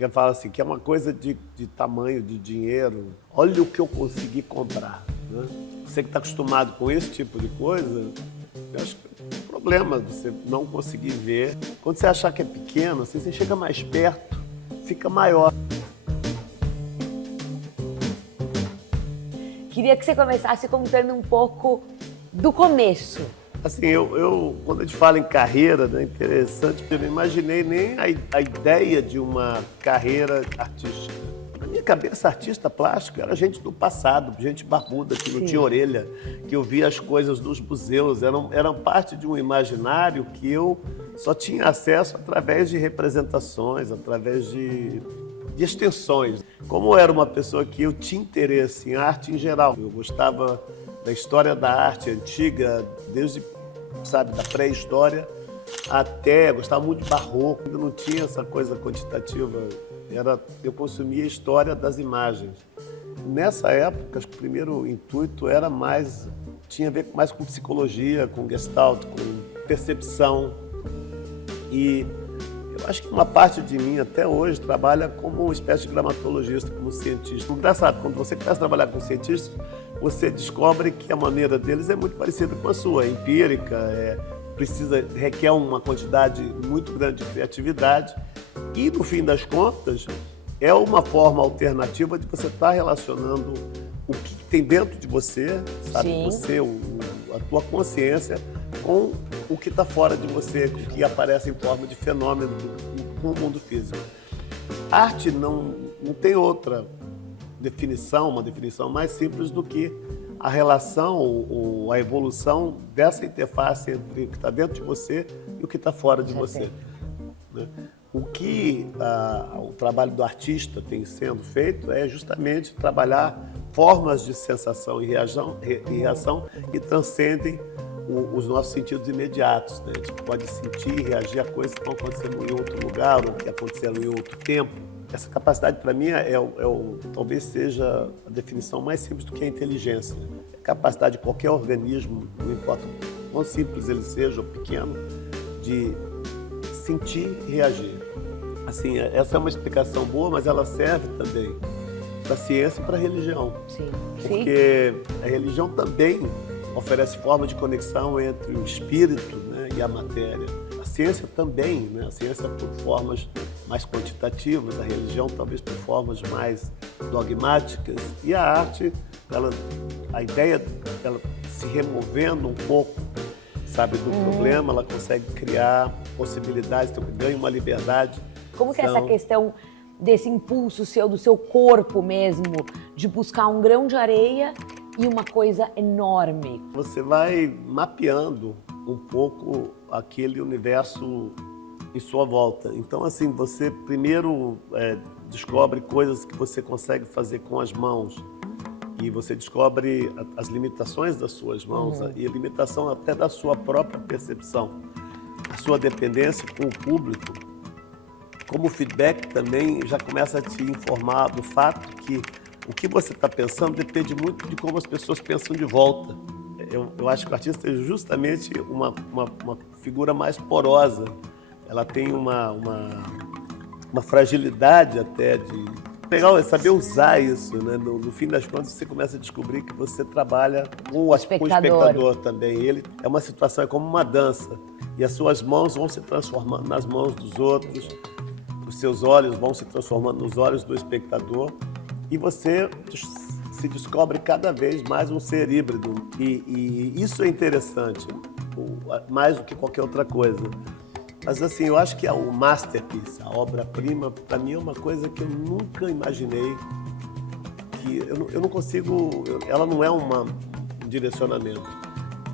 Porque fala assim, que é uma coisa de tamanho, de dinheiro. Olha o que eu consegui comprar, né? Você que está acostumado com esse tipo de coisa, eu acho que é um problema você não conseguir ver. Quando você achar que é pequeno, assim, você chega mais perto, fica maior. Queria que você começasse contando um pouco do começo. Assim, quando a gente fala em carreira, né, interessante, eu não imaginei nem a ideia de uma carreira artística. Na minha cabeça, artista plástico era gente do passado, gente barbuda, que não tinha orelha, que eu via as coisas dos museus, eram parte de um imaginário que eu só tinha acesso através de representações, através de extensões. Como eu era uma pessoa que eu tinha interesse em arte em geral, eu gostava da história da arte antiga, desde, sabe, da pré-história até, gostava muito de barroco, ainda não tinha essa coisa quantitativa, eu consumia a história das imagens. Nessa época, acho que o primeiro intuito tinha a ver mais com psicologia, com gestalt, com percepção. E eu acho que uma parte de mim, até hoje, trabalha como uma espécie de gramatologista, como cientista. Engraçado, quando você começa a trabalhar com cientistas, você descobre que a maneira deles é muito parecida com a sua, é empírica, requer uma quantidade muito grande de criatividade e, no fim das contas, é uma forma alternativa de você estar relacionando o que tem dentro de você, sabe, a tua consciência, com o que está fora de você, o que aparece em forma de fenômeno no mundo físico. Arte não tem outra definição, uma definição mais simples do que a relação ou a evolução dessa interface entre o que está dentro de você e o que está fora de você. Né? O que o trabalho do artista tem sendo feito é justamente trabalhar formas de sensação e reação que transcendem os nossos sentidos imediatos. Né? A gente pode sentir e reagir a coisas que estão acontecendo em outro lugar ou que aconteceram em outro tempo. Essa capacidade, para mim, talvez seja a definição mais simples do que a inteligência. É a capacidade de qualquer organismo, não importa quão simples ele seja ou pequeno, de sentir e reagir. Assim, essa é uma explicação boa, mas ela serve também para a ciência e para a religião. Sim. Porque a religião também oferece forma de conexão entre o espírito, né, e a matéria. A ciência também, né? A ciência por formas mais quantitativas, a religião talvez por formas mais dogmáticas, e a arte, a ideia dela se removendo um pouco, sabe, do problema, ela consegue criar possibilidades, então ganha uma liberdade. Como que é essa questão desse impulso do seu corpo mesmo, de buscar um grão de areia e uma coisa enorme? Você vai mapeando um pouco aquele universo em sua volta. Então, assim, você primeiro descobre coisas que você consegue fazer com as mãos e você descobre as limitações das suas mãos e a limitação até da sua própria percepção, a sua dependência com o público. Como feedback também já começa a te informar do fato que o que você está pensando depende muito de como as pessoas pensam de volta. Eu acho que o artista é justamente uma figura mais porosa. Ela tem uma fragilidade até de... Legal é saber usar isso, né? No fim das contas, você começa a descobrir que você trabalha com o espectador também. Ele é uma situação, é como uma dança. E as suas mãos vão se transformando nas mãos dos outros, os seus olhos vão se transformando nos olhos do espectador e você se descobre cada vez mais um ser híbrido. E isso é interessante, mais do que qualquer outra coisa. Mas assim, eu acho que o masterpiece, a obra-prima, para mim é uma coisa que eu nunca imaginei, que eu não consigo, ela não é um direcionamento.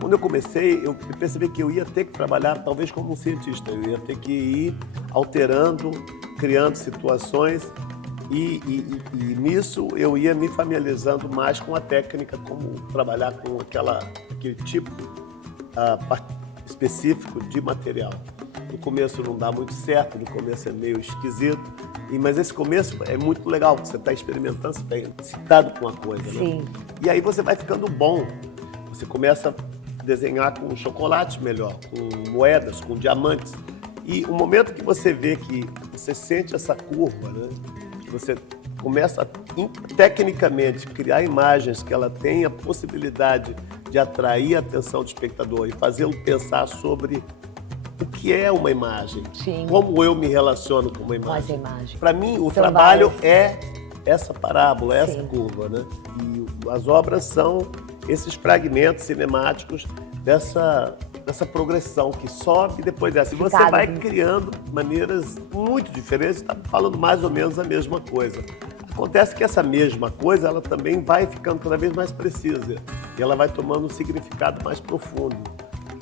Quando eu comecei, eu percebi que eu ia ter que trabalhar talvez como um cientista, eu ia ter que ir alterando, criando situações e nisso eu ia me familiarizando mais com a técnica, como trabalhar com aquele tipo específico de material. No começo não dá muito certo, no começo é meio esquisito, mas esse começo é muito legal, você está experimentando, você está excitado com a coisa, Sim. Né? E aí você vai ficando bom, você começa a desenhar com chocolate melhor, com moedas, com diamantes, E o momento que você vê que você sente essa curva, né? Você começa a, tecnicamente, criar imagens que ela tem a possibilidade de atrair a atenção do espectador e fazê-lo pensar sobre o que é uma imagem, Sim. como eu me relaciono com uma imagem. Com essa imagem. Para mim, o São trabalho várias. é essa parábola, essa Sim. curva, né? E as obras são esses fragmentos cinemáticos dessa progressão que sobe e depois desce. E você Ficado, vai né? criando maneiras muito diferentes, está falando mais ou menos a mesma coisa. Acontece que essa mesma coisa, ela também vai ficando cada vez mais precisa e ela vai tomando um significado mais profundo.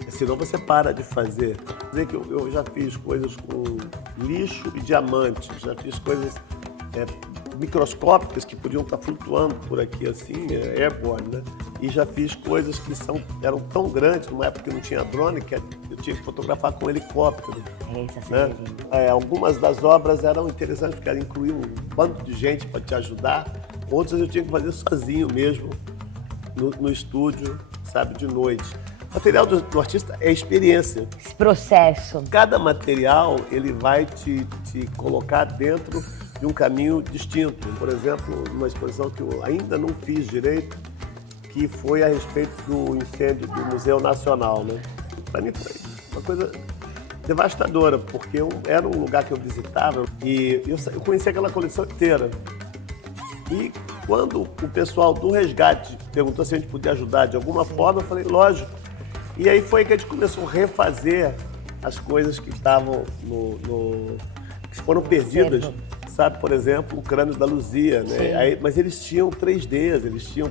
Senão você para de fazer. Quer dizer que eu já fiz coisas com lixo e diamante, já fiz coisas microscópicas que podiam estar flutuando por aqui assim, airborne, né? E já fiz coisas que eram tão grandes, numa época que não tinha drone, que eu tinha que fotografar com helicóptero. Essa Né? seria. Algumas das obras eram interessantes porque elas incluíam um bando de gente para te ajudar, outras eu tinha que fazer sozinho mesmo, no estúdio, sabe, de noite. O material do artista é experiência. Esse processo. Cada material ele vai te colocar dentro de um caminho distinto. Por exemplo, uma exposição que eu ainda não fiz direito, que foi a respeito do incêndio do Museu Nacional, né? Para mim foi uma coisa devastadora, porque era um lugar que eu visitava e eu conheci aquela coleção inteira. E quando o pessoal do resgate perguntou se a gente podia ajudar de alguma forma, eu falei, lógico. E aí foi que a gente começou a refazer as coisas que estavam que foram perdidas. Sabe, por exemplo, o crânio da Luzia, né? Aí, mas eles tinham 3Ds, eles tinham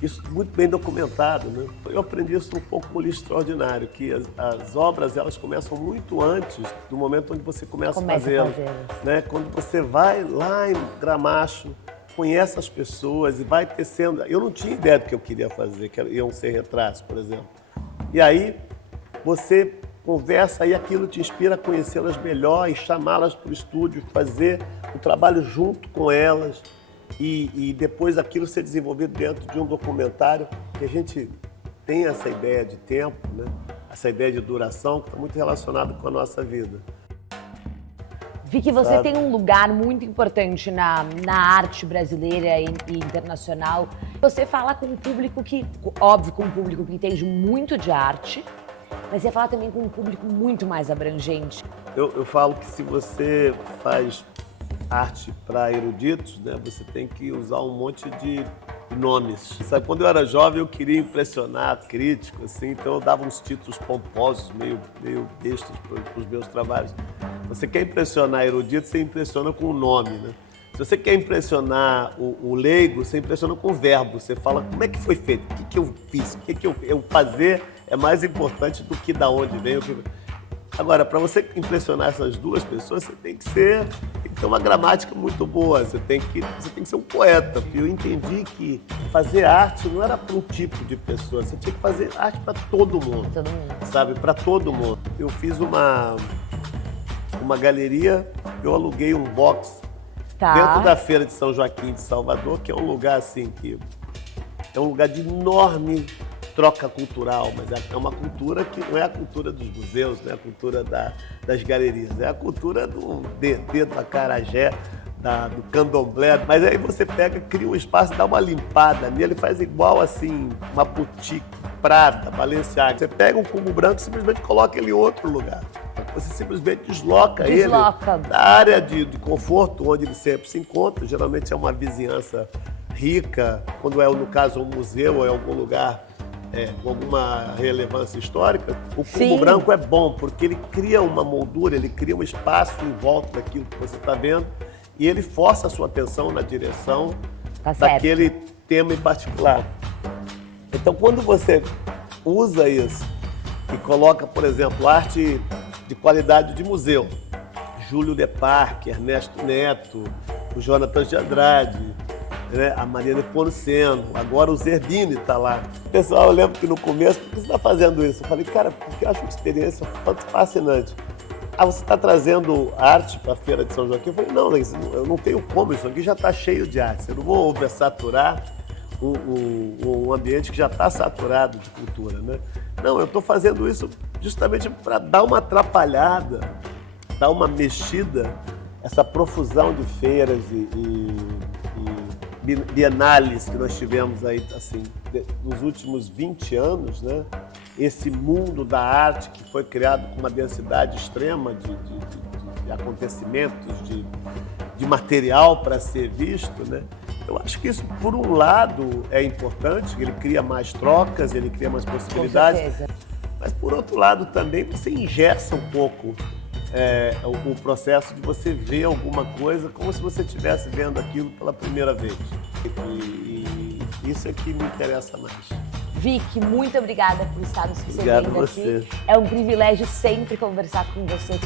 isso muito bem documentado, né? Eu aprendi isso um pouco com o Lixo Extraordinário, que as obras elas começam muito antes do momento onde você começa a fazê-las. Né? Quando você vai lá em Gramacho, conhece as pessoas e vai tecendo. Eu não tinha ideia do que eu queria fazer, que iam ser retratos, por exemplo. E aí você conversa e aquilo te inspira a conhecê-las melhor e chamá-las para o estúdio, fazer o trabalho junto com elas e depois aquilo ser desenvolvido dentro de um documentário que a gente tem essa ideia de tempo, né? Essa ideia de duração que está muito relacionada com a nossa vida. Vi que você tem um lugar muito importante na arte brasileira e internacional. Você fala com um público que, óbvio, com um público que entende muito de arte, mas você fala também com um público muito mais abrangente. Eu falo que se você faz arte para eruditos, né, você tem que usar um monte de nomes. Sabe, quando eu era jovem, eu queria impressionar crítico, assim, então eu dava uns títulos pomposos, meio bestas para os meus trabalhos. Você quer impressionar erudito, você impressiona com o nome, né? Se você quer impressionar o leigo, você impressiona com o verbo. Você fala como é que foi feito, o que eu fiz, o que eu fazer é mais importante do que da onde vem. Agora, para você impressionar essas duas pessoas, você tem que ter uma gramática muito boa, você tem que ser um poeta. Eu entendi que fazer arte não era para um tipo de pessoa, você tinha que fazer arte para todo mundo, sabe? Para todo mundo. Eu fiz uma galeria, eu aluguei um box dentro da Feira de São Joaquim de Salvador, que é um lugar assim que é um lugar de enorme troca cultural, mas é uma cultura que não é a cultura dos museus, não é a cultura das galerias, é a cultura do Dedê, do acarajé, do candomblé. Mas aí você cria um espaço, dá uma limpada nele, faz igual assim, uma boutique, Prada, Balenciaga. Você pega um cubo branco e simplesmente coloca ele em outro lugar. Você simplesmente desloca ele da área de conforto onde ele sempre se encontra. Geralmente é uma vizinhança rica, quando é, no caso, um museu ou é algum lugar com alguma relevância histórica, o cubo branco é bom, porque ele cria uma moldura, ele cria um espaço em volta daquilo que você está vendo e ele força a sua atenção na direção daquele tema em particular. Então, quando você usa isso e coloca, por exemplo, arte de qualidade de museu, Júlio Deparque, Ernesto Neto, o Jonathan de Andrade, né? A Mariana Ponceno, agora o Zerbini está lá. Pessoal, eu lembro que no começo, por que você está fazendo isso? Eu falei, cara, porque eu acho uma experiência fascinante. Você está trazendo arte para a Feira de São Joaquim? Eu falei, não, eu não tenho como, isso aqui já está cheio de arte. Eu não vou oversaturar um ambiente que já está saturado de cultura, né? Não, eu estou fazendo isso justamente para dar uma atrapalhada, dar uma mexida, essa profusão de feiras e bienales que nós tivemos aí, assim, nos últimos 20 anos, né? Esse mundo da arte que foi criado com uma densidade extrema de acontecimentos, de material para ser visto, né? Eu acho que isso, por um lado, é importante, ele cria mais trocas, ele cria mais possibilidades, Com certeza. mas, por outro lado, também você engessa um pouco o processo de você ver alguma coisa como se você estivesse vendo aquilo pela primeira vez. E isso é que me interessa mais. Vicky, muito obrigada por estar nos Obrigado recebendo a você. aqui. É um privilégio sempre conversar com você.